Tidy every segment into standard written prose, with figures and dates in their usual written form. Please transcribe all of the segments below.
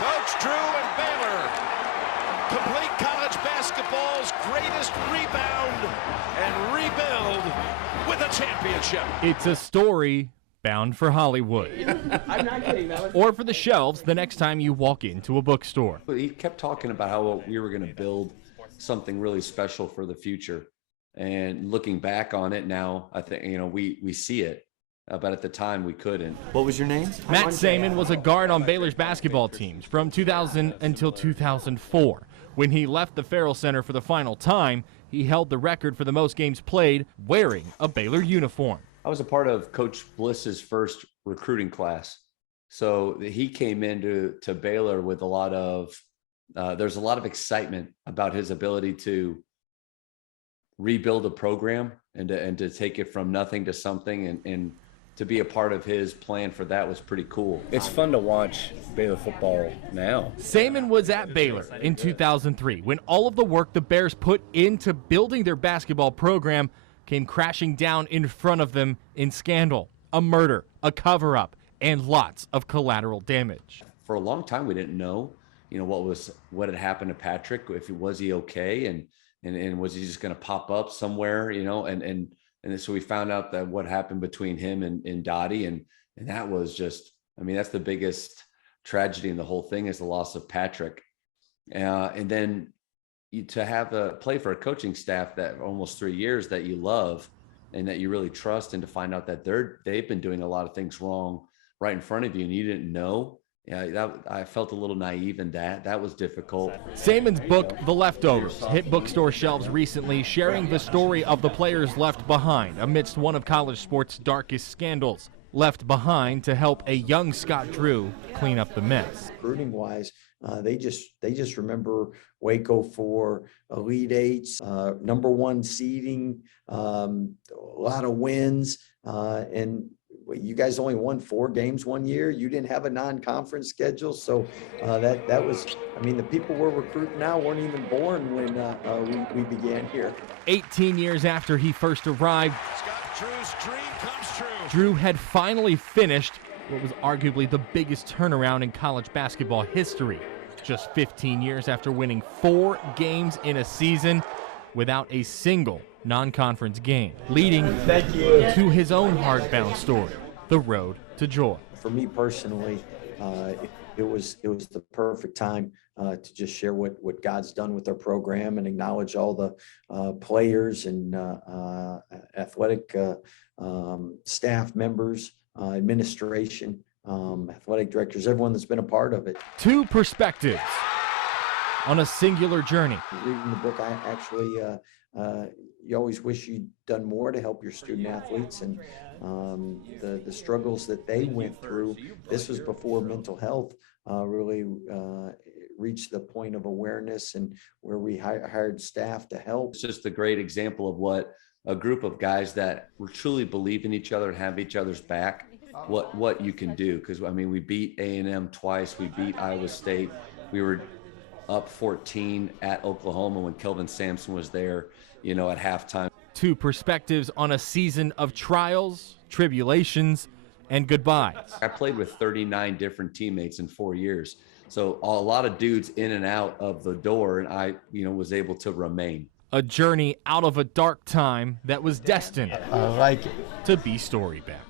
Coach Drew and Baylor complete college basketball's greatest rebound and rebuild with a championship. It's a story bound for Hollywood. I'm not kidding. Or for the shelves the next time you walk into a bookstore. He kept talking about how we were going to build something really special for the future. And looking back on it now, I think, we see it. But at the time, we couldn't. What was your name? Matt Saman was a guard on Baylor's basketball teams from 2000 until 2004. When he left the Farrell Center for the final time, he held the record for the most games played wearing a Baylor uniform. I was a part of Coach Bliss's first recruiting class. So he came into Baylor with there's a lot of excitement about his ability to rebuild a program and to take it from nothing to something, and to be a part of his plan for that was pretty cool. It's fun to watch Baylor football now. Saman was at Baylor in 2003 when all of the work the Bears put into building their basketball program came crashing down in front of them in scandal, a murder, a cover-up, and lots of collateral damage. For a long time, we didn't know, what had happened to Patrick. Was he okay, and was he just going to pop up somewhere, and so we found out that what happened between him and Dottie, and that was just, that's the biggest tragedy in the whole thing, is the loss of Patrick. And then to have play for a coaching staff that almost 3 years that you love and that you really trust, and to find out that they've been doing a lot of things wrong right in front of you and you didn't know. Yeah, I felt a little naive in that. That was difficult. Saman's book, The Leftovers, hit bookstore shelves recently, sharing the story of the players left behind amidst one of college sports' darkest scandals. Left behind to help a young Scott Drew clean up the mess. Recruiting-wise, they just remember Waco for Elite Eights, #1 seeding, a lot of wins, and you guys only won 4 games one year. You didn't have a non-conference schedule, so that was. The people we're recruiting now weren't even born when we began here. 18 years after he first arrived, Scott Drew's dream comes true. Drew had finally finished what was arguably the biggest turnaround in college basketball history. Just 15 years after winning 4 games in a season without a single non-conference game, leading to his own hardbound story, The Road to Joy. For me personally, it was the perfect time to just share what God's done with our program and acknowledge all the players and athletic staff members, administration, athletic directors, everyone that's been a part of it. 2 perspectives on a singular journey. Reading the book, I actually, you always wish you'd done more to help your student athletes, and the struggles that they went through. This was before mental health really reached the point of awareness, and where we hired staff to help. It's just a great example of what a group of guys that truly believe in each other and have each other's back, what you can do. Because we beat A&M twice, we beat Iowa State, we were up 14 at Oklahoma when Kelvin Sampson was there, at halftime. 2 perspectives on a season of trials, tribulations, and goodbyes. I played with 39 different teammates in 4 years. So a lot of dudes in and out of the door, and I, was able to remain. A journey out of a dark time that was destined to be Storybound.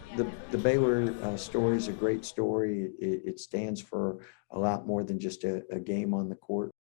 The Baylor story is a great story. It stands for a lot more than just a game on the court.